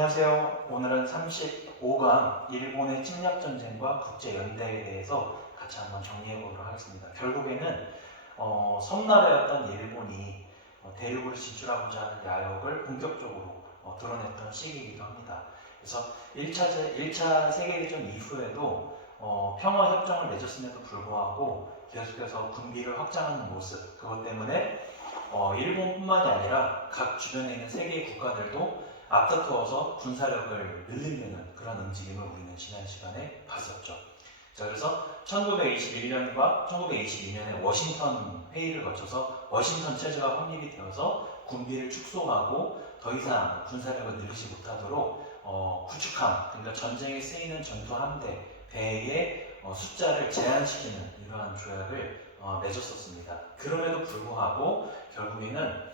안녕하세요. 오늘은 35강 일본의 침략전쟁과 국제연대에 대해서 같이 한번 정리해 보도록 하겠습니다. 결국에는 섬나라였던 일본이 대륙으로 진출하고자 하는 야욕을 본격적으로 드러냈던 시기이기도 합니다. 그래서 1차 세계대전 이후에도 평화협정을 맺었음에도 불구하고 계속해서 군비를 확장하는 모습, 그것 때문에 일본뿐만이 아니라 각 주변에 있는 세계 국가들도 앞다투어서 군사력을 늘리려는 그런 움직임을 우리는 지난 시간에 봤었죠. 자, 그래서 1921년과 1922년에 워싱턴 회의를 거쳐서 워싱턴 체제가 확립이 되어서 군비를 축소하고 더 이상 군사력을 늘리지 못하도록 구축함, 그러니까 전쟁에 쓰이는 전투 함대, 배의 숫자를 제한시키는 이러한 조약을 맺었었습니다. 그럼에도 불구하고 결국에는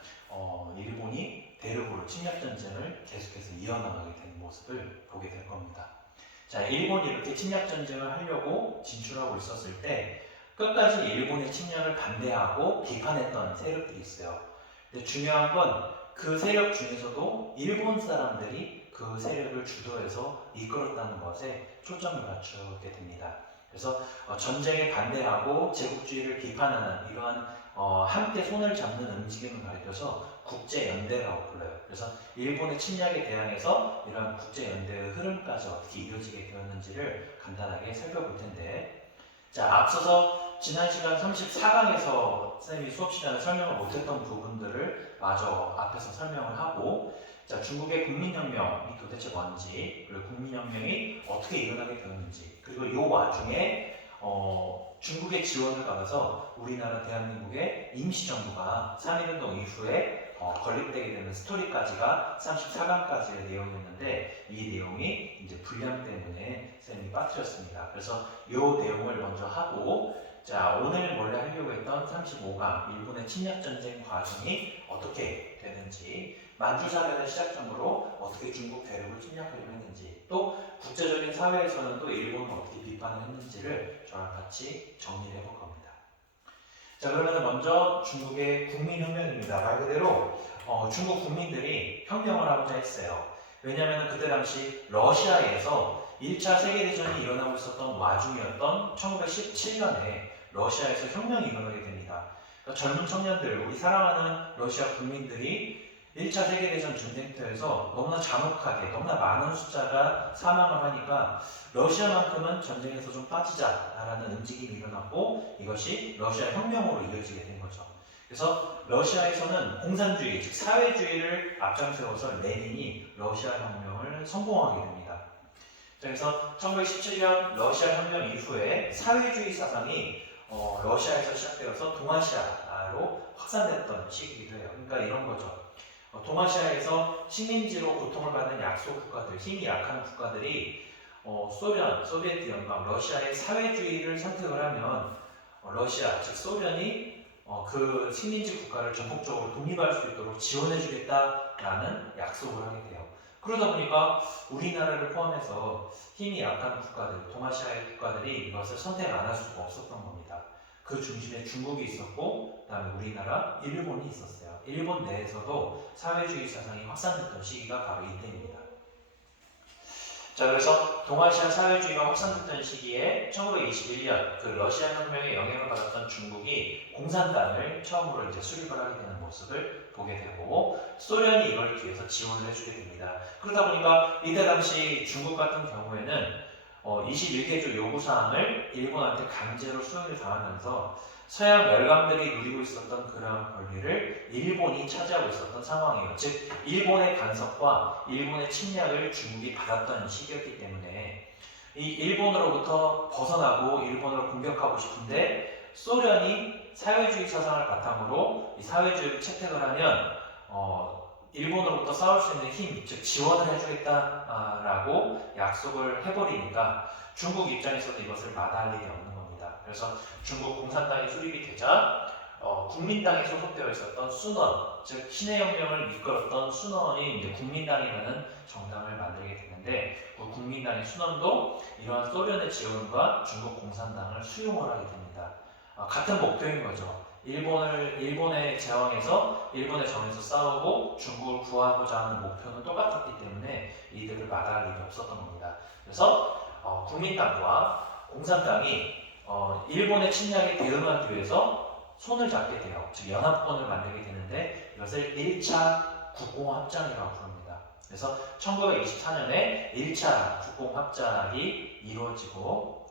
일본이 대륙으로 침략전쟁을 계속해서 이어나가게 된 모습을 보게 될 겁니다. 자, 일본이 이렇게 침략전쟁을 하려고 진출하고 있었을 때 끝까지 일본의 침략을 반대하고 비판했던 세력들이 있어요. 근데 중요한 건 그 세력 중에서도 일본 사람들이 그 세력을 주도해서 이끌었다는 것에 초점을 맞추게 됩니다. 그래서 전쟁에 반대하고 제국주의를 비판하는 이러한 함께 손을 잡는 움직임을 가리켜서 국제연대라고 불러요. 그래서 일본의 침략에 대항해서 이러한 국제연대의 흐름까지 어떻게 이어지게 되었는지를 간단하게 살펴볼 텐데, 자, 앞서서 지난 시간 34강에서 쌤이 수업 시간에 설명을 못했던 부분들을 마저 앞에서 설명을 하고, 자, 중국의 국민혁명이 도대체 뭔지, 그리고 국민혁명이 어떻게 일어나게 되었는지, 그리고 이 와중에 중국의 지원을 받아서 우리나라 대한민국의 임시정부가 3.1운동 이후에 건립되게 되는 스토리까지가 34강까지의 내용이었는데, 이 내용이 이제 분량 때문에 쌤이 빠뜨렸습니다. 그래서 이 내용을 먼저 하고, 자, 오늘 원래 하려고 했던 35강 일본의 침략전쟁 과정이 어떻게 되는지, 만주사변의 시작점으로 어떻게 중국 대륙을 침략하려고 했는지, 또 국제적인 사회에서는 또 일본을 어떻게 비판을 했는지를 저랑 같이 정리를 해볼 겁니다. 자, 그러면 먼저 중국의 국민혁명입니다. 말 그대로 중국 국민들이 혁명을 하고자 했어요. 왜냐하면 그때 당시 러시아에서 1차 세계대전이 일어나고 있었던 와중이었던 1917년에 러시아에서 혁명이 일어나게 됩니다. 그러니까 젊은 청년들, 우리 사랑하는 러시아 국민들이 1차 세계대전 전쟁터에서 너무나 잔혹하게, 너무나 많은 숫자가 사망을 하니까 러시아만큼은 전쟁에서 좀 빠지자라는 움직임이 일어났고, 이것이 러시아 혁명으로 이어지게 된 거죠. 그래서 러시아에서는 공산주의, 즉 사회주의를 앞장세워서 레닌이 러시아 혁명을 성공하게 됩니다. 그래서 1917년 러시아 혁명 이후에 사회주의 사상이 러시아에서 시작되어서 동아시아로 확산됐던 시기이기도 해요. 그러니까 이런 거죠. 동아시아에서 식민지로 고통을 받는 약소 국가들, 힘이 약한 국가들이 소련, 소비에트 연방, 러시아의 사회주의를 선택을 하면 러시아, 즉 소련이 그 식민지 국가를 전폭적으로 독립할 수 있도록 지원해주겠다라는 약속을 하게 돼요. 그러다 보니까 우리나라를 포함해서 힘이 약한 국가들, 동아시아의 국가들이 이것을 선택 안 할 수가 없었던 겁니다. 그 중심에 중국이 있었고, 그 다음에 우리나라, 일본이 있었어요. 일본 내에서도 사회주의 사상이 확산됐던 시기가 바로 이때입니다. 자, 그래서 동아시아 사회주의가 확산됐던 시기에 1921년 그 러시아 혁명에 영향을 받았던 중국이 공산당을 처음으로 이제 수립을 하게 되는 모습을 보게 되고, 소련이 이걸 기해서 지원을 해주게 됩니다. 그러다 보니까 이때 당시 중국 같은 경우에는 21개조 요구사항을 일본한테 강제로 수용을 당하면서 서양 열강들이 누리고 있었던 그러한 권리를 일본이 차지하고 있었던 상황이에요. 즉, 일본의 간섭과 일본의 침략을 중국이 받았던 시기였기 때문에 이 일본으로부터 벗어나고 일본을 공격하고 싶은데, 소련이 사회주의 사상을 바탕으로 이 사회주의를 채택을 하면 일본으로부터 싸울 수 있는 힘, 즉 지원을 해주겠다라고 약속을 해버리니까 중국 입장에서도 이것을 마다할 일이 없는 겁니다. 그래서 중국 공산당이 수립이 되자 국민당에 소속되어 있었던 순원, 즉 신해혁명을 이끌었던 순원이 이제 국민당이라는 정당을 만들게 되는데, 그 국민당의 순원도 이러한 소련의 지원과 중국 공산당을 수용을 하게 됩니다. 같은 목표인 거죠. 일본에 제왕해서 일본의 정에서 싸우고 중국을 구하고자 하는 목표는 똑같았기 때문에 이들을 마다할 일이 없었던 겁니다. 그래서 국민당과 공산당이 일본의 침략에 대응하기 위해서 손을 잡게 돼요. 즉 연합군을 만들게 되는데 이것을 1차 국공합작이라고 부릅니다. 그래서 1924년에 1차 국공합작이 이루어지고,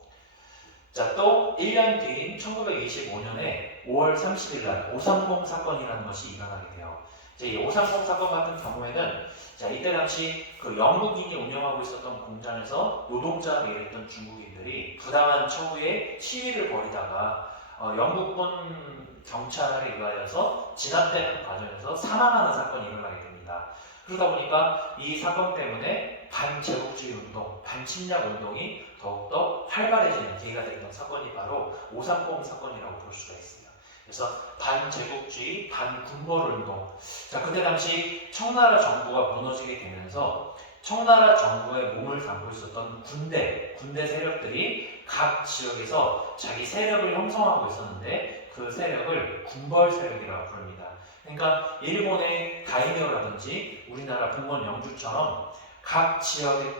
자, 또 1년 뒤인 1925년에 5월 30일 날 530 사건이라는 것이 일어나게 돼요. 이 530 사건 같은 경우에는, 자, 이때 당시 그 영국인이 운영하고 있었던 공장에서 노동자가 일했던 중국인들이 부당한 처우에 시위를 벌이다가 영국군 경찰에 의하여서 진압되는 과정에서 사망하는 사건이 일어나게 됩니다. 그러다 보니까 이 사건 때문에 반제국주의 운동, 반침략 운동이 더욱더 활발해지는 계기가 됐던 사건이 바로 530 사건이라고 볼 수가 있어요. 그래서 반제국주의, 반군벌 운동. 자, 그때 당시 청나라 정부가 무너지게 되면서 청나라 정부의 몸을 담고 있었던 군대 세력들이 각 지역에서 자기 세력을 형성하고 있었는데 그 세력을 군벌 세력이라고 부릅니다. 그러니까 일본의 다이묘라든지 우리나라 봉건 영주처럼 각 지역의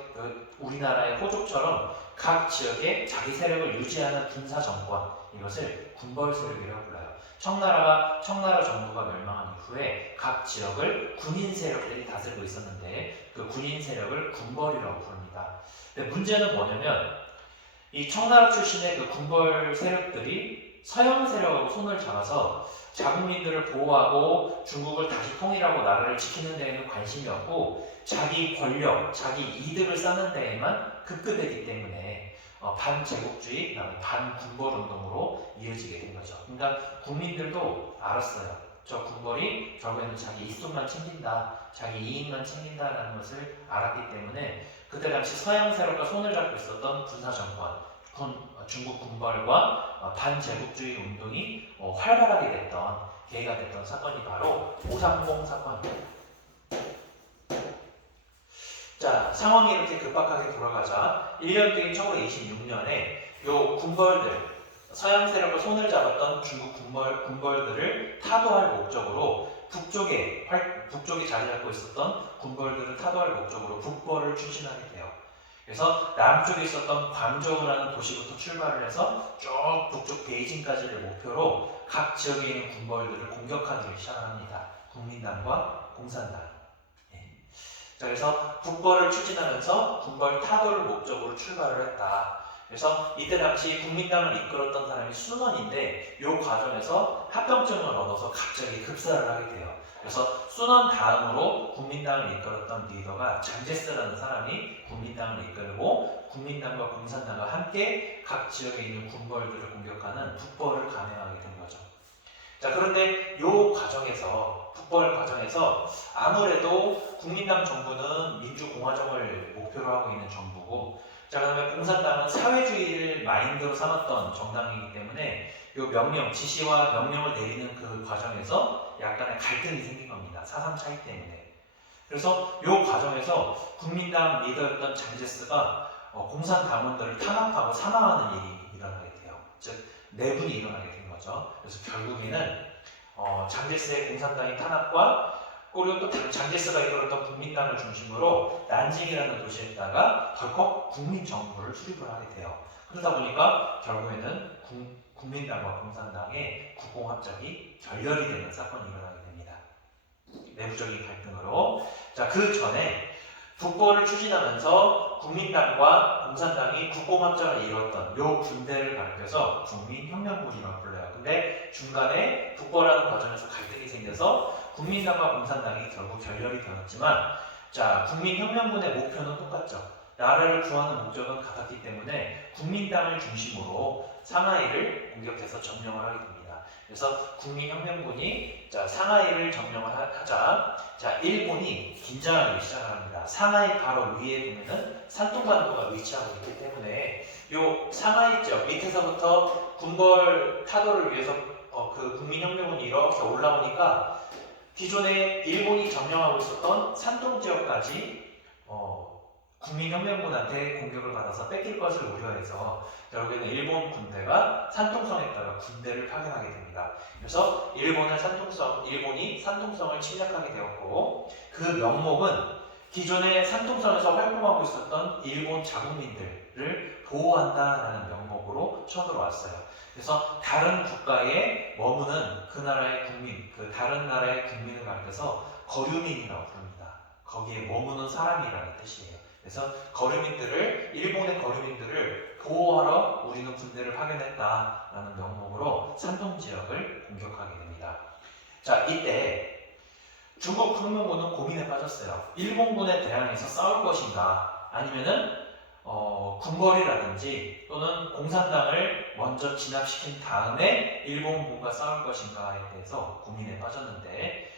우리나라의 호족처럼 각 지역에 자기 세력을 유지하는 군사 정권, 이것을 군벌 세력이라고 불러요. 청나라 정부가 멸망한 이후에 각 지역을 군인 세력들이 다스리고 있었는데 그 군인 세력을 군벌이라고 부릅니다. 근데 문제는 뭐냐면 이 청나라 출신의 그 군벌 세력들이 서양 세력하고 손을 잡아서 자국민들을 보호하고 중국을 다시 통일하고 나라를 지키는 데에는 관심이 없고 자기 권력, 자기 이득을 쌓는 데에만 급급했기 때문에 반제국주의, 반군벌 운동으로 이어지게 된 거죠. 그러니까 국민들도 알았어요. 저 군벌이 결국에는 자기 이익만 챙긴다, 자기 이익만 챙긴다라는 것을 알았기 때문에 그때 당시 서양 세력과 손을 잡고 있었던 군사정권, 중국 군벌과 반제국주의 운동이 활발하게 됐던 계기가 됐던 사건이 바로 530 사건입니다. 자, 상황이 이렇게 급박하게 돌아가자 1년 뒤인 1926년에 요 군벌들, 서양 세력과 손을 잡았던 중국 군벌들을 타도할 목적으로 북쪽에 자리 잡고 있었던 군벌들을 타도할 목적으로 북벌을 추진하게 돼요. 그래서 남쪽에 있었던 광저우라는 도시부터 출발을 해서 쭉 북쪽 베이징까지를 목표로 각 지역에 있는 군벌들을 공격하기 시작합니다. 국민당과 공산당. 자, 그래서 북벌을 추진하면서 군벌 타도를 목적으로 출발을 했다. 그래서 이때 당시 국민당을 이끌었던 사람이 순원인데 이 과정에서 합병증을 얻어서 갑자기 급사를 하게 돼요. 그래서 순원 다음으로 국민당을 이끌었던 리더가 장제스라는 사람이 국민당을 이끌고 국민당과 공산당과 함께 각 지역에 있는 군벌들을 공격하는 북벌을 감행하게 된 거죠. 자, 그런데 북벌 과정에서 아무래도 국민당 정부는 민주공화정을 목표로 하고 있는 정부고, 자, 그다음에 공산당은 사회주의를 마인드로 삼았던 정당이기 때문에 이 지시와 명령을 내리는 그 과정에서 약간의 갈등이 생긴 겁니다. 사상 차이 때문에. 그래서 이 과정에서 국민당 리더였던 장제스가 공산당원들을 탄압하고 사망하는 일이 일어나게 돼요. 즉 내분이 일어나게 된 거죠. 그래서 결국에는 장제스의 공산당의 탄압과 그리고 또 장제스가 이끌었던 국민당을 중심으로 난징이라는 도시에다가 덜컥 국민정부를 수립을 하게 돼요. 그러다 보니까 결국에는 국민당과 공산당의 국공합작이 결렬이 되는 사건이 일어나게 됩니다. 내부적인 갈등으로. 자, 그 전에 북벌을 추진하면서 국민당과 공산당이 국공합작을 이뤘던 요 군대를 가리켜서 국민혁명군이라고 불러요. 근데 중간에 북벌하는 과정에서 갈등이 생겨서 국민당과 공산당이 결국 결렬이 되었지만, 자, 국민혁명군의 목표는 똑같죠. 나라를 구하는 목적은 같았기 때문에 국민당을 중심으로 상하이를 공격해서 점령을 하게 됩니다. 그래서 국민혁명군이 상하이를 점령을 하자, 일본이 긴장하기 시작을 합니다. 상하이 바로 위에 보면은 산둥반도가 위치하고 있기 때문에 요 상하이 지역 밑에서부터 군벌 타도를 위해서 그 국민혁명군이 이렇게 올라오니까 기존에 일본이 점령하고 있었던 산동 지역까지 국민혁명군한테 공격을 받아서 뺏길 것을 우려해서 결국에는 일본 군대가 산둥성에 따라 군대를 파견하게 됩니다. 그래서 일본이 산둥성을 침략하게 되었고, 그 명목은 기존에 산둥성에서 활동하고 있었던 일본 자국민들을 보호한다라는 명목으로 쳐들어왔어요. 그래서 다른 국가에 머무는 그 나라의 국민, 그 다른 나라의 국민을 가리켜서 거류민이라고 부릅니다. 거기에 머무는 사람이라는 뜻이에요. 그래서 일본의 거류민들을 보호하러 우리는 군대를 파견했다라는 명목으로 산동 지역을 공격하게 됩니다. 자, 이때 중국 항모군은 고민에 빠졌어요. 일본군에 대항해서 싸울 것인가, 아니면은 군벌이라든지 또는 공산당을 먼저 진압시킨 다음에 일본군과 싸울 것인가에 대해서 고민에 빠졌는데,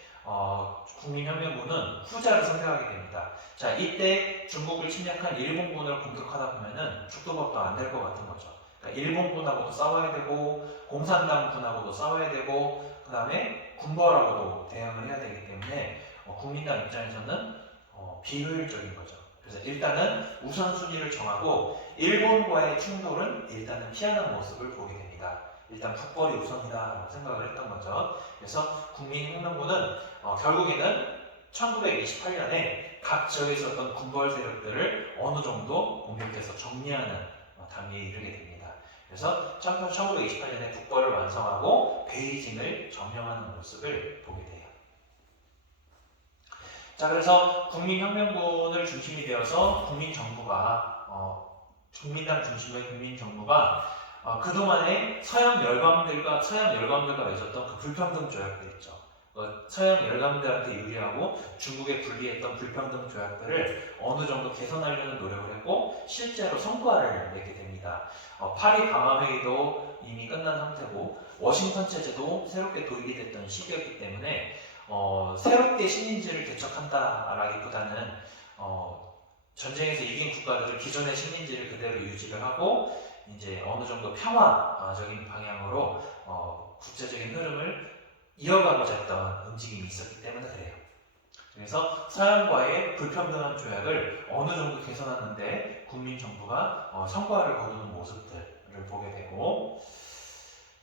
국민혁명군은 후자를 선택하게 됩니다. 자, 이때 중국을 침략한 일본군을 공격하다 보면은 죽도 밥도 안 될 것 같은 거죠. 그러니까 일본군하고도 싸워야 되고, 공산당군하고도 싸워야 되고, 그 다음에 군벌하고도 대응을 해야 되기 때문에 국민당 입장에서는 비효율적인 거죠. 그래서 일단은 우선순위를 정하고 일본과의 충돌은 일단은 피하는 모습을 보게 됩니다. 일단 국벌이 우선이다라고 생각을 했던 거죠. 그래서 국민혁명군은 결국에는 1928년에 각 지역에 있었던 군벌 세력들을 어느 정도 공격해서 정리하는 단계에 이르게 됩니다. 그래서 1928년에 국벌을 완성하고 베이징을 점령하는 모습을 보게 돼요. 자, 그래서 국민혁명군을 중심이 되어서 국민당 중심의 국민정부가 그동안에 서양 열강들과 맺었던 그 불평등 조약들 있죠. 서양 열강들한테 유리하고 중국에 불리했던 불평등 조약들을 어느 정도 개선하려는 노력을 했고 실제로 성과를 내게 됩니다. 파리 강화회의도 이미 끝난 상태고 워싱턴 체제도 새롭게 도입이 됐던 시기였기 때문에 새롭게 식민지를 개척한다라기보다는 전쟁에서 이긴 국가들은 기존의 식민지를 그대로 유지를 하고 이제 어느 정도 평화적인 방향으로 국제적인 흐름을 이어가고자 했던 움직임이 있었기 때문에 그래요. 그래서 서양과의 불평등한 조약을 어느 정도 개선하는데 국민정부가 성과를 거두는 모습들을 보게 되고,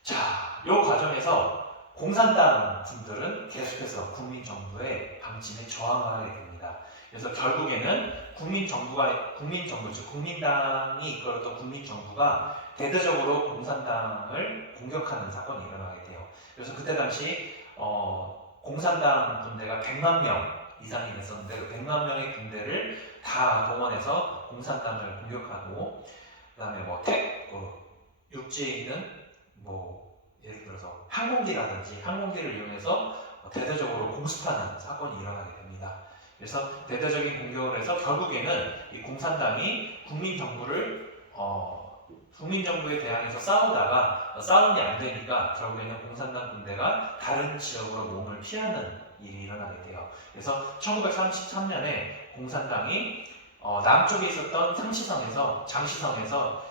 자, 이 과정에서 공산당 분들은 계속해서 국민정부의 방침에 저항을 하게 됩니다. 그래서 결국에는 국민당이 이끌었던 국민정부가 대대적으로 공산당을 공격하는 사건이 일어나게 돼요. 그래서 그때 당시 공산당 군대가 100만 명 이상이 됐었는데 그 100만 명의 군대를 다 동원해서 공산당을 공격하고, 그 다음에 육지에 있는 예를 들어서 항공기를 이용해서 대대적으로 공습하는 사건이 일어나게 됩니다. 그래서 대대적인 공격을 해서 결국에는 이 공산당이 국민정부에 대항해서 싸우다가 싸움이 안 되니까 결국에는 공산당 군대가 다른 지역으로 몸을 피하는 일이 일어나게 돼요. 그래서 1933년에 공산당이 남쪽에 있었던 장시성에서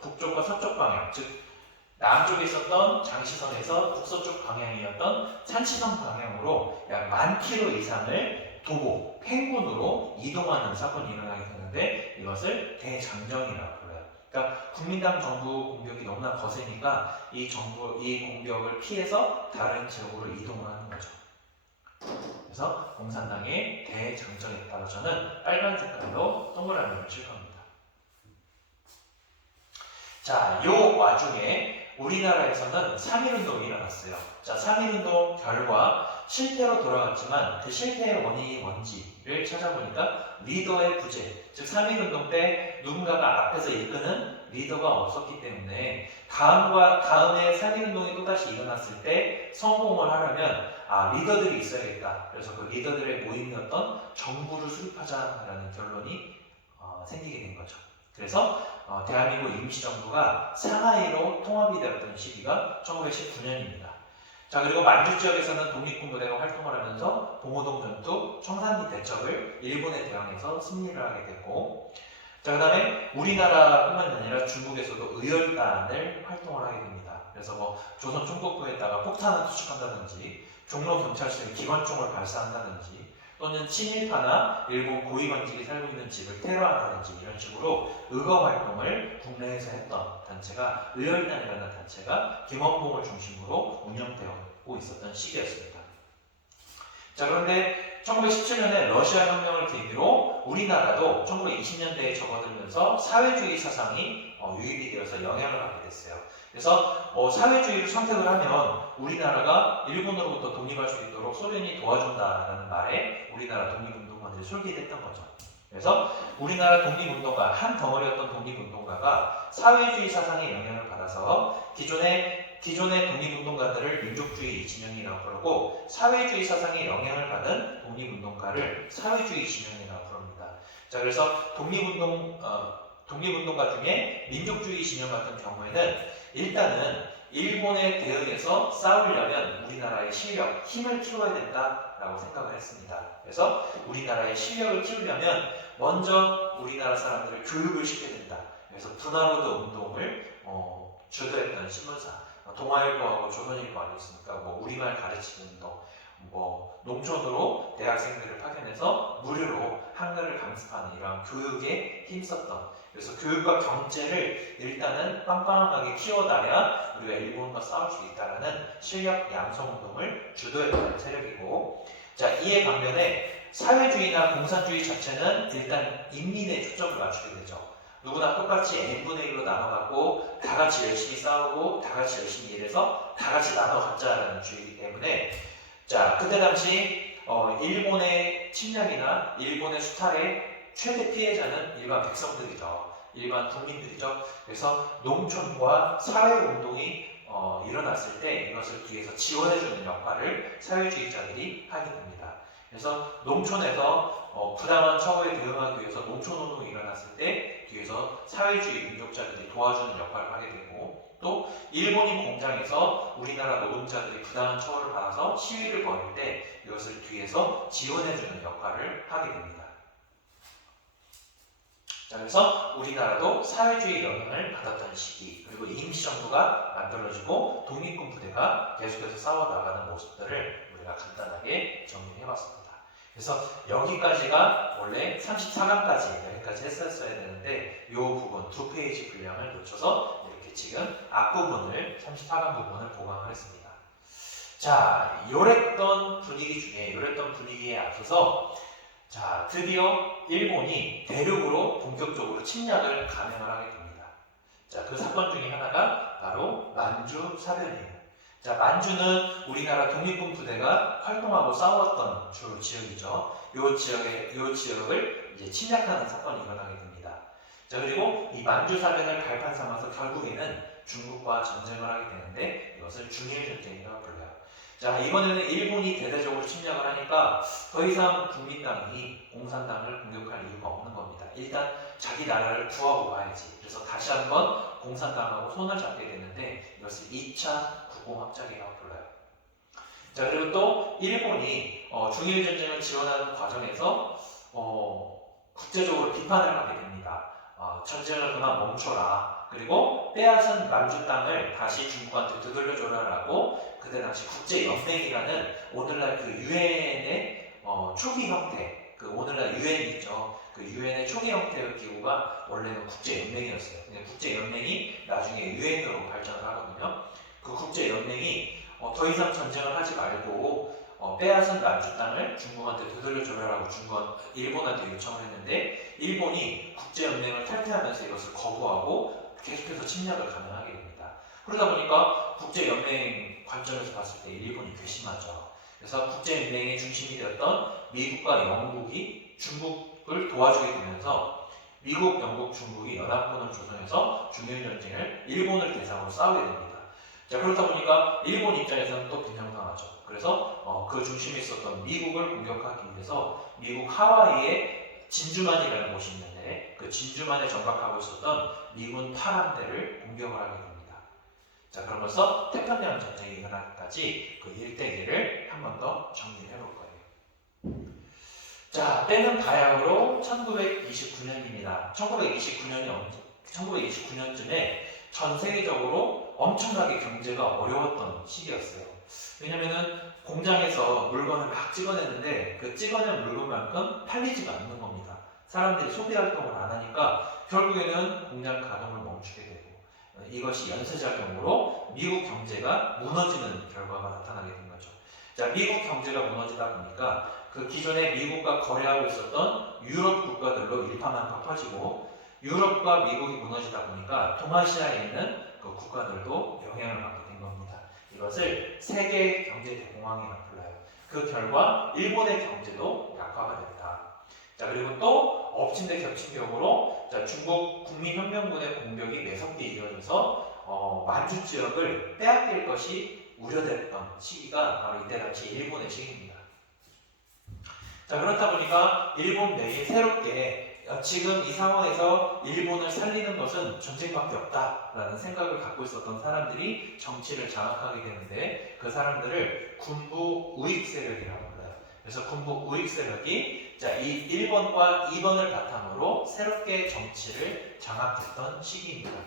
북쪽과 서쪽 방향, 즉 남쪽에 있었던 장시성에서 북서쪽 방향이었던 산시성 방향으로 약 10,000km 이상을 도보, 행군으로 이동하는 사건이 일어나게 되는데 이것을 대장정이라고 불러요. 그러니까 국민당 정부 공격이 너무나 거세니까 이 공격을 피해서 다른 지역으로 이동을 하는 거죠. 그래서 공산당의 대장정에 따라 저는 빨간 색깔로 동그라미를 칠 겁니다. 자, 요 와중에 우리나라에서는 3.1운동이 일어났어요. 자, 3.1운동 결과 실패로 돌아갔지만 그 실패의 원인이 뭔지를 찾아보니까 리더의 부재, 즉 3.1운동 때 누군가가 앞에서 이끄는 리더가 없었기 때문에 다음에 3.1운동이 또다시 일어났을 때 성공을 하려면 리더들이 있어야겠다. 그래서 그 리더들의 모임이었던 정부를 수립하자라는 결론이 생기게 된 거죠. 그래서 대한민국 임시정부가 상하이로 통합이 되었던 시기가 1919년입니다. 자, 그리고 만주 지역에서는 독립군부대가 활동을 하면서 봉오동 전투, 청산리 대첩을 일본에 대항해서 승리를 하게 됐고, 자, 그 다음에 우리나라뿐만 아니라 중국에서도 의열단을 활동을 하게 됩니다. 그래서 조선 총독부에다가 폭탄을 투척한다든지 종로 경찰서에 기관총을 발사한다든지 또는 친일파나 일본 고위관직이 살고 있는 집을 테러한다든지 이런 식으로 의거 활동을 국내에서 했던 단체가 의열단이라는 단체가 김원봉을 중심으로 운영되고 있었던 시기였습니다. 자, 그런데 1917년에 러시아 혁명을 계기로 우리나라도 1920년대에 접어들면서 사회주의 사상이 유입이 되어서 영향을 받게 됐어요. 그래서 사회주의를 선택을 하면 우리나라가 일본으로부터 독립할 수 있도록 소련이 도와준다라는 말에 우리나라 독립운동가들이 솔깃했던 거죠. 그래서 우리나라 독립운동가, 한 덩어리였던 독립운동가가 사회주의 사상의 영향을 받아서 기존의 독립운동가들을 민족주의 진영이라고 부르고 사회주의 사상의 영향을 받은 독립운동가를 사회주의 진영이라고 부릅니다. 자, 그래서 독립운동가 중에 민족주의 진영 같은 경우에는 일단은 일본에 대응해서 싸우려면 우리나라의 실력, 힘을 키워야 된다라고 생각을 했습니다. 그래서 우리나라의 실력을 키우려면 먼저 우리나라 사람들을 교육을 시켜야 된다. 그래서 분화로드 운동을 주도했던 신문사, 동아일보하고 조선일보 아니었습니까? 우리말 가르치는 운동, 농촌으로 대학생들을 파견해서 무료로 한글을 강습하는 이런 교육에 힘썼던, 그래서 교육과 경제를 일단은 빵빵하게 키워놔야 우리가 일본과 싸울 수 있다라는 실력 양성 운동을 주도했던 세력이고, 자, 이에 반면에 사회주의나 공산주의 자체는 일단 인민에 초점을 맞추게 되죠. 누구나 똑같이 n분의 1로 나눠갖고 다 같이 열심히 싸우고 다 같이 열심히 일해서 다 같이 나눠 갖자라는 주의이기 때문에, 자, 그때 당시 일본의 침략이나 일본의 수탈의 최대 피해자는 일반 백성들이죠. 일반 국민들이죠. 그래서 농촌과 사회운동이 일어났을 때 이것을 뒤에서 지원해주는 역할을 사회주의자들이 하게 됩니다. 그래서 농촌에서 부당한 처우에 대응하기 위해서 농촌운동이 일어났을 때 뒤에서 사회주의 민족자들이 도와주는 역할을 하게 되고, 또 일본인 공장에서 우리나라 노동자들이 부당한 처우를 받아서 시위를 벌일 때 이것을 뒤에서 지원해주는 역할을 하게 됩니다. 자, 그래서 우리나라도 사회주의 영향을 받았던 시기, 그리고 임시정부가 만들어지고 독립군 부대가 계속해서 싸워나가는 모습들을 우리가 간단하게 정리해봤습니다. 그래서 여기까지가 원래 34강까지 여기까지 했었어야 되는데 이 부분 2페이지 분량을 놓쳐서 이렇게 지금 앞부분을 34강 부분을 보강을 했습니다. 자, 요랬던 분위기에 앞서서, 자, 드디어 일본이 대륙으로 본격적으로 침략을 감행을 하게 됩니다. 자, 그 사건 중에 하나가 바로 만주 사변이에요. 자, 만주는 우리나라 독립군 부대가 활동하고 싸웠던 주 지역이죠. 이 지역을 이제 침략하는 사건이 일어나게 됩니다. 자, 그리고 이 만주 사변을 발판 삼아서 결국에는 중국과 전쟁을 하게 되는데 이것을 중일전쟁이라고 불러요. 자, 이번에는 일본이 대대적으로 침략을 하니까 더 이상 국민당이 공산당을 공격할 이유가 없는 겁니다. 일단 자기 나라를 구하고 가야지. 그래서 다시 한번 공산당하고 손을 잡게 되는데 이것을 2차 국공합작이라고 불러요. 자, 그리고 또 일본이 중일전쟁을 지원하는 과정에서 국제적으로 비판을 받게 됩니다. 전쟁을 그만 멈춰라. 그리고 빼앗은 만주 땅을 다시 중국한테 되돌려줘라라고 그때 당시 국제연맹이라는 오늘날 그 유엔의 초기 형태, 그 오늘날 유엔이 있죠. 그 유엔의 초기 형태의 기구가 원래는 국제연맹이었어요. 근데 국제연맹이 나중에 유엔으로 발전을 하거든요. 그 국제연맹이 더 이상 전쟁을 하지 말고 빼앗은 만주 땅을 중국한테 되돌려줘라라고 일본한테 요청을 했는데 일본이 국제연맹을 탈퇴하면서 이것을 거부하고 계속해서 침략을 감행하게 됩니다. 그러다 보니까 국제연맹 관점에서 봤을 때 일본이 괘씸하죠. 그래서 국제연맹의 중심이 되었던 미국과 영국이 중국을 도와주게 되면서 미국, 영국, 중국이 연합군을 조성해서 중일전쟁을 일본을 대상으로 싸우게 됩니다. 자, 그렇다 보니까 일본 입장에서는 또 빈정상하죠. 그래서 그 중심에 있었던 미국을 공격하기 위해서 미국 하와이에 진주만이라는 곳이 있는데 그 진주만에 정박하고 있었던 미군 8함대를 공격을 하게 됩니다. 자, 그러면서 태평양 전쟁이 일어나기까지 그 일대기를 한 번 더 정리를 해볼 거예요. 자, 때는 바야흐로 1929년입니다. 1929년쯤에 전 세계적으로 엄청나게 경제가 어려웠던 시기였어요. 왜냐면은 공장에서 물건을 막 찍어내는데 그 찍어낸 물건만큼 팔리지가 않는 겁니다. 사람들이 소비 활동을 안 하니까 결국에는 공장 가동을 멈추게 되고 이것이 연쇄작용으로 미국 경제가 무너지는 결과가 나타나게 된 거죠. 자, 미국 경제가 무너지다 보니까 그 기존에 미국과 거래하고 있었던 유럽 국가들로 일파만파 퍼지고 유럽과 미국이 무너지다 보니까 동아시아에 있는 그 국가들도 영향을 받게 된 겁니다. 이것을 세계 경제 대공황이라고 불러요. 그 결과 일본의 경제도 약화가 됐다. 자, 그리고 또 엎친 데 겹친 격으로 중국 국민혁명군의 공격이 매섭게 이어져서 만주 지역을 빼앗길 것이 우려됐던 시기가 바로 이때 당시 일본의 시기입니다. 자, 그렇다 보니까 일본 내에 새롭게 지금 이 상황에서 일본을 살리는 것은 전쟁밖에 없다라는 생각을 갖고 있었던 사람들이 정치를 장악하게 되는데 그 사람들을 군부 우익 세력이라고 불러요. 그래서 군부 우익 세력이 이 1번과 2번을 바탕으로 새롭게 정치를 장악했던 시기입니다.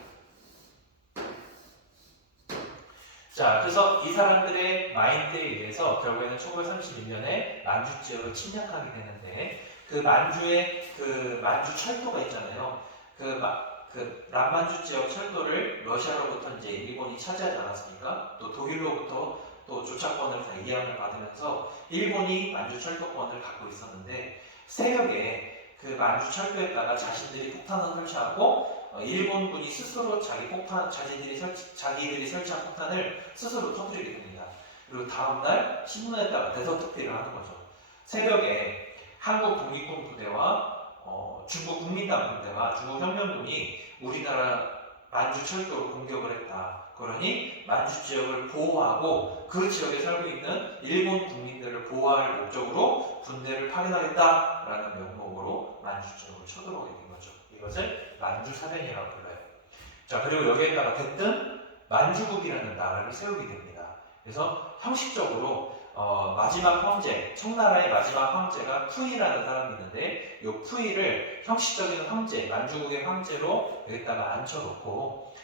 자, 그래서 이 사람들의 마인드에 의해서 결국에는 1931년에 만주 지역을 침략하게 되는데 그 만주에 그 만주 철도가 있잖아요. 그 남만주 지역 철도를 러시아로부터 이제 일본이 차지하지 않았습니까? 또 독일로부터 또 조차권을 다 이양을 받으면서 일본이 만주 철도권을 갖고 있었는데 새벽에 그 만주 철도에다가 자신들이 폭탄을 설치하고 일본군이 스스로 자기들이 설치한 폭탄을 스스로 터뜨리게 됩니다. 그리고 다음날 신문에다가 대서특필을 하는 거죠. 새벽에 한국 독립군 부대와 중국 국민당 부대와 중국 혁명군이 우리나라 만주 철도를 공격을 했다. 그러니 만주 지역을 보호하고 그 지역에 살고 있는 일본 국민들을 보호할 목적으로 군대를 파견하겠다라는 명목으로 만주 지역을 쳐들어오게 된 거죠. 이것을 만주사변이라고 불러요. 자, 그리고 여기에다가 대뜸 만주국이라는 나라를 세우게 됩니다. 그래서 형식적으로 마지막 황제, 청나라의 마지막 황제가 푸이라는 사람이 있는데 이 푸이를 형식적인 황제, 만주국의 황제로 여기다가 앉혀놓고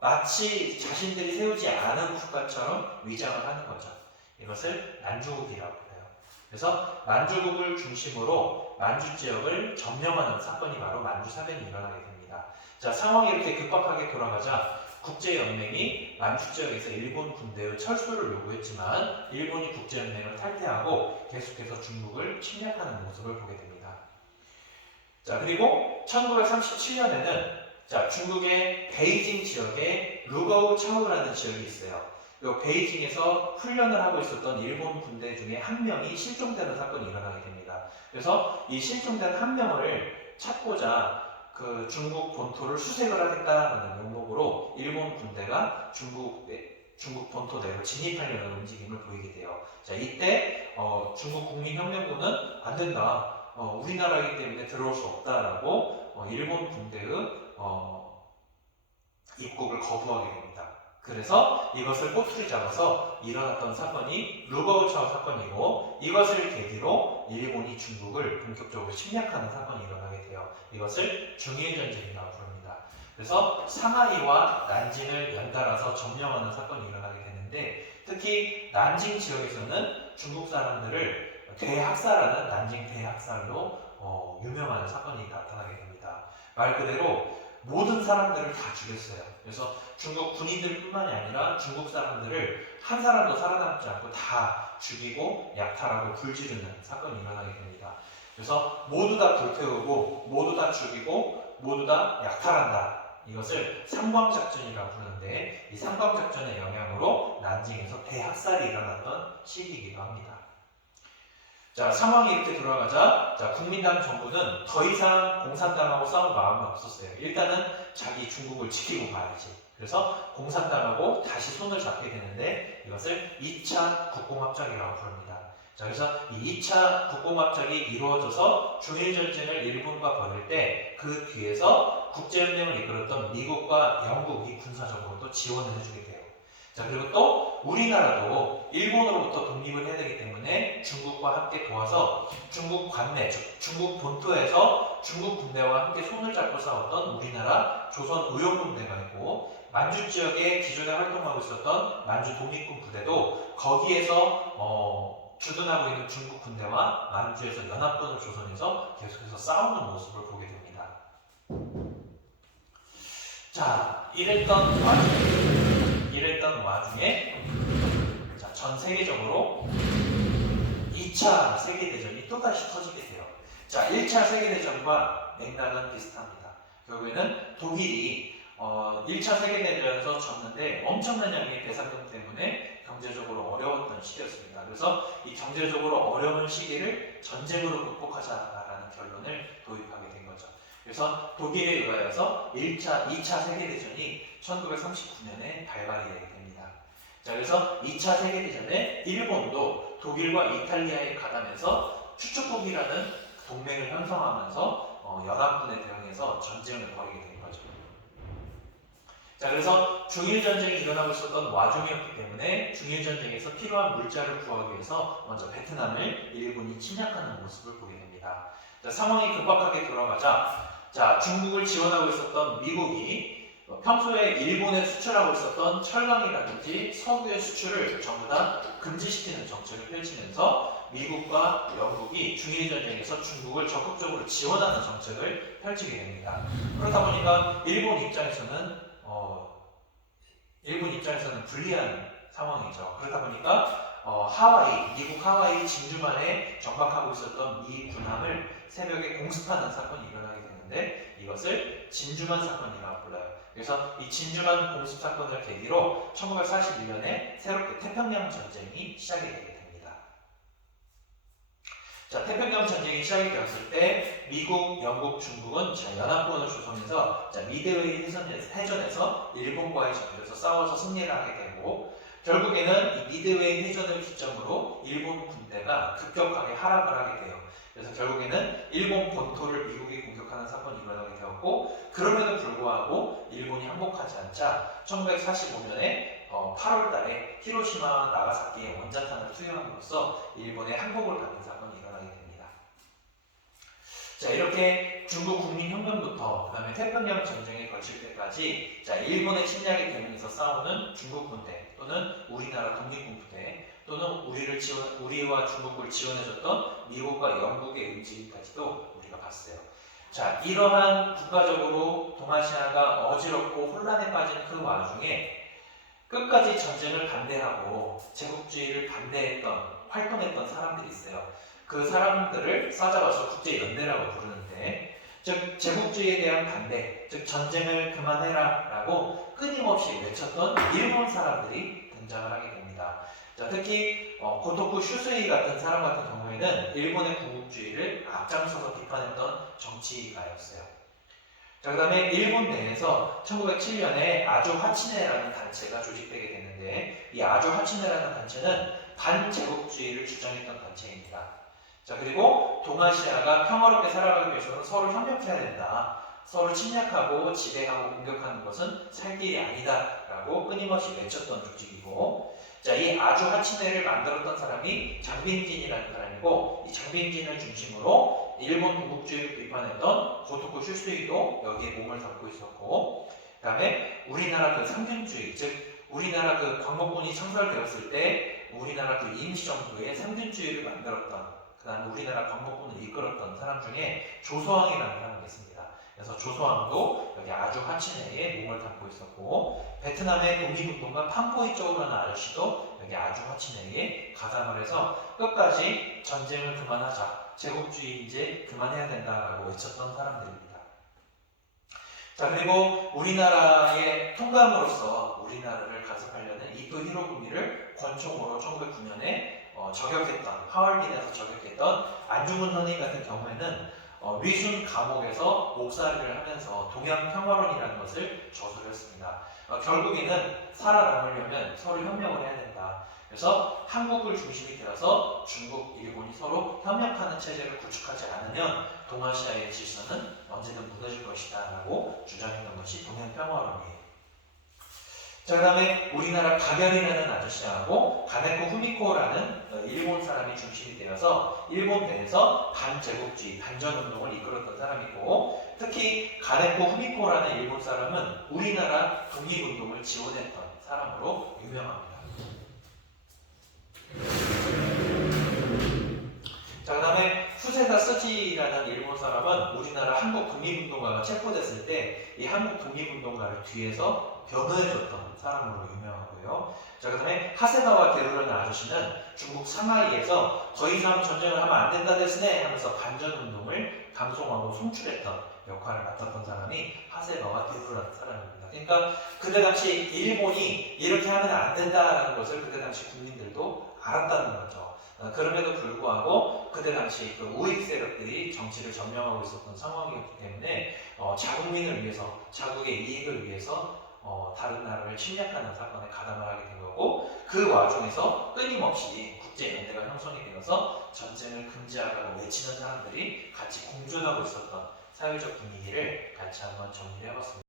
마치 자신들이 세우지 않은 국가처럼 위장을 하는 거죠. 이것을 만주국이라고 해요. 그래서 만주국을 중심으로 만주 지역을 점령하는 사건이 바로 만주사변이 일어나게 됩니다. 자, 상황이 이렇게 급박하게 돌아가자 국제연맹이 만주 지역에서 일본 군대의 철수를 요구했지만 일본이 국제연맹을 탈퇴하고 계속해서 중국을 침략하는 모습을 보게 됩니다. 자, 그리고 1937년에는 중국의 베이징 지역에 루거우 차우라는 지역이 있어요. 이 베이징에서 훈련을 하고 있었던 일본 군대 중에 한 명이 실종되는 사건이 일어나게 됩니다. 그래서 이 실종된 한 명을 찾고자 그 중국 본토를 수색을 하겠다는 명목으로 일본 군대가 중국 본토 내로 진입하려는 움직임을 보이게 돼요. 자, 이때 중국 국민혁명군은 안 된다. 우리나라이기 때문에 들어올 수 없다라고 일본 군대의 입국을 거부하게 됩니다. 그래서 이것을 꼬투리 잡아서 일어났던 사건이 루거우 차우 사건이고 이것을 계기로 일본이 중국을 본격적으로 침략하는 사건이 일어나게 돼요. 이것을 중일전쟁이라고 부릅니다. 그래서 상하이와 난징을 연달아서 점령하는 사건이 일어나게 되는데 특히 난징 지역에서는 중국 사람들을 대학살하는 난징 대학살로 유명한 사건이 나타나게 됩니다. 말 그대로 모든 사람들을 다 죽였어요. 그래서 중국 군인들뿐만이 아니라 중국 사람들을 한 사람도 살아남지 않고 다 죽이고 약탈하고 불지르는 사건이 일어나게 됩니다. 그래서 모두 다 불태우고 모두 다 죽이고 모두 다 약탈한다. 이것을 삼광작전이라고 부르는데 이 삼광작전의 영향으로 난징에서 대학살이 일어났던 시기이기도 합니다. 자, 상황이 이렇게 돌아가자 국민당 정부는 더 이상 공산당하고 싸울 마음이 없었어요. 일단은 자기 중국을 지키고 가야지. 그래서 공산당하고 다시 손을 잡게 되는데 이것을 2차 국공합작이라고 부릅니다. 자, 그래서 이 2차 국공합작이 이루어져서 중일전쟁을 일본과 벌일 때 그 뒤에서 국제연맹을 이끌었던 미국과 영국이 군사적으로도 지원을 해주게 돼요. 자, 그리고 또 우리나라도 일본으로부터 독립을 해야 되기 때문에 중국과 함께 도와서 중국 관내, 즉 중국 본토에서 중국 군대와 함께 손을 잡고 싸웠던 우리나라 조선의용군대가 있고 만주 지역에 기존에 활동하고 있었던 만주 독립군 부대도 거기에서 주둔하고 있는 중국 군대와 만주에서 연합군을 조성해서 계속해서 싸우는 모습을 보게 됩니다. 자, 이랬던 와중에 자, 전 세계적으로 2차 세계대전이 또다시 터지게 돼요. 자, 1차 세계대전과 맥락은 비슷합니다. 결국에는 독일이 1차 세계대전에서 졌는데 엄청난 양의 배상금 때문에 경제적으로 어려웠던 시기였습니다. 그래서 이 경제적으로 어려운 시기를 전쟁으로 극복하자라는 결론을 도입하게 된 거죠. 그래서 독일에 의하여서 2차 세계대전이 1939년에 발발이 됩니다. 자, 그래서 2차 세계대전에 일본도 독일과 이탈리아에 가담해서 추축국이라는 동맹을 형성하면서 연합군에 대응해서 전쟁을 벌이게 된 거죠. 자, 그래서 중일전쟁이 일어나고 있었던 와중이었기 때문에 중일전쟁에서 필요한 물자를 구하기 위해서 먼저 베트남을 일본이 침략하는 모습을 보게 됩니다. 자, 상황이 급박하게 돌아가자 자, 중국을 지원하고 있었던 미국이 평소에 일본에 수출하고 있었던 철강이라든지 석유의 수출을 전부 다 금지시키는 정책을 펼치면서 미국과 영국이 중일전쟁에서 중국을 적극적으로 지원하는 정책을 펼치게 됩니다. 그렇다 보니까 일본 입장에서는 불리한 상황이죠. 그러다 보니까 미국 하와이 진주만에 정박하고 있었던 미 군함을 새벽에 공습하는 사건이 일어나게 되는데 이것을 진주만 사건이라고 불러요. 그래서 이 진주만 공습 사건을 계기로 1941년에 새롭게 태평양 전쟁이 시작이 되게 됩니다. 자, 태평양 전쟁이 시작이 되었을 때 미국, 영국, 중국은 연합군을 조성해서 미드웨이 해전에서 일본과의 전투에서 싸워서 승리를 하게 되고 결국에는 이 미드웨이 해전을 기점으로 일본 군대가 급격하게 하락을 하게 돼요. 그래서 결국에는 일본 본토를 미국이 공격하는 사건이 일어나게 되었고 그럼에도 불구하고 일본이 항복하지 않자 1945년에 8월 달에 히로시마와 나가사키에 원자탄을 투여함으로써 일본의 항복을 받는 사건이 일어나게 됩니다. 자, 이렇게 중국 국민혁명부터 그 다음에 태평양 전쟁에 걸칠 때까지 일본의 침략에 대응해서 싸우는 중국 군대 또는 우리나라 독립군 부대 또는 우리와 중국을 지원해줬던 미국과 영국의 움직임까지도 우리가 봤어요. 자, 이러한 국가적으로 동아시아가 어지럽고 혼란에 빠진 그 와중에 끝까지 전쟁을 반대하고 제국주의를 활동했던 사람들이 있어요. 그 사람들을 싸잡아서 국제연대라고 부르는데 즉 제국주의에 대한 반대, 즉 전쟁을 그만해라 라고 끊임없이 외쳤던 일본 사람들이 등장을 하게 됩니다. 자, 특히 고토쿠 슈스이 같은 사람 같은 경우에는 일본의 군국주의를 앞장서서 비판했던 정치가였어요. 자, 그 다음에 일본 내에서 1907년에 아조 하치네라는 단체가 조직되게 되는데 이 아조 하치네라는 단체는 반제국주의를 주장했던 단체입니다. 자, 그리고 동아시아가 평화롭게 살아가기 위해서는 서로 협력해야 된다. 서로 침략하고 지배하고 공격하는 것은 살 길이 아니다 라고 끊임없이 외쳤던 조직이고 자, 이 아주 하치네를 만들었던 사람이 장빙진이라는 사람이고 이 장빙진을 중심으로 일본 군국주의를 비판했던 고토쿠 슈스이도 여기에 몸을 담고 있었고 그 다음에 우리나라 그 상균주의 즉 우리나라 그 광복군이 창설되었을 때 우리나라 그 임시정부의 상균주의를 만들었던 그 다음에 우리나라 광복군을 이끌었던 사람 중에 조소왕이라는 사람이 있습니다. 그래서 조소왕도 여기 아주 하치네에 몸을 담고 있었고 베트남의 독립운동가 팜포이 쪽으로는 아저씨도 여기 아주 하치네에 가담을 해서 끝까지 전쟁을 그만하자 제국주의 이제 그만해야 된다라고 외쳤던 사람들입니다. 자, 그리고 우리나라의 통감으로서 우리나라를 간섭하려는 이토 히로부미를 권총으로 1909년에 저격했던 하얼빈에서 저격했던 안중근 선생 같은 경우에는 위순 감옥에서 옥살이를 하면서 동양평화론이라는 것을 저술을 했습니다. 결국에는 살아남으려면 서로 협력을 해야 된다. 그래서 한국을 중심이 되어서 중국, 일본이 서로 협력하는 체제를 구축하지 않으면 동아시아의 질서는 언제든 무너질 것이다 라고 주장했던 것이 동양평화론이에요. 자, 그 다음에 우리나라 가결이라는 아저씨하고 가네코 후미코라는 일본 사람이 중심이 되어서 일본 내에서 반제국주의, 반전운동을 이끌었던 사람이고, 특히 가네코 후미코라는 일본 사람은 우리나라 독립운동을 지원했던 사람으로 유명합니다. 자, 그 다음에 후세다 스지라는 일본 사람은 우리나라 한국 독립운동가가 체포됐을 때 이 한국 독립운동가를 뒤에서 변호해줬던 사람으로 유명하고요. 자, 그 다음에 하세가와 게루라는 아저씨는 중국 상하이에서 더 이상 전쟁을 하면 안 된다 데스네 하면서 반전운동을 강성하고 송출했던 역할을 맡았던 사람이 하세가와 게루라는 사람입니다. 그러니까 그때 당시 일본이 이렇게 하면 안 된다는 것을 그때 당시 국민들도 알았다는 거죠. 그럼에도 불구하고 그때 당시 그 우익 세력들이 정치를 점령하고 있었던 상황이었기 때문에 자국민을 위해서, 자국의 이익을 위해서 다른 나라를 침략하는 사건에 가담을 하게 된 거고, 그 와중에서 끊임없이 국제연대가 형성이 되어서 전쟁을 금지하라고 외치는 사람들이 같이 공존하고 있었던 사회적 분위기를 같이 한번 정리를 해봤습니다.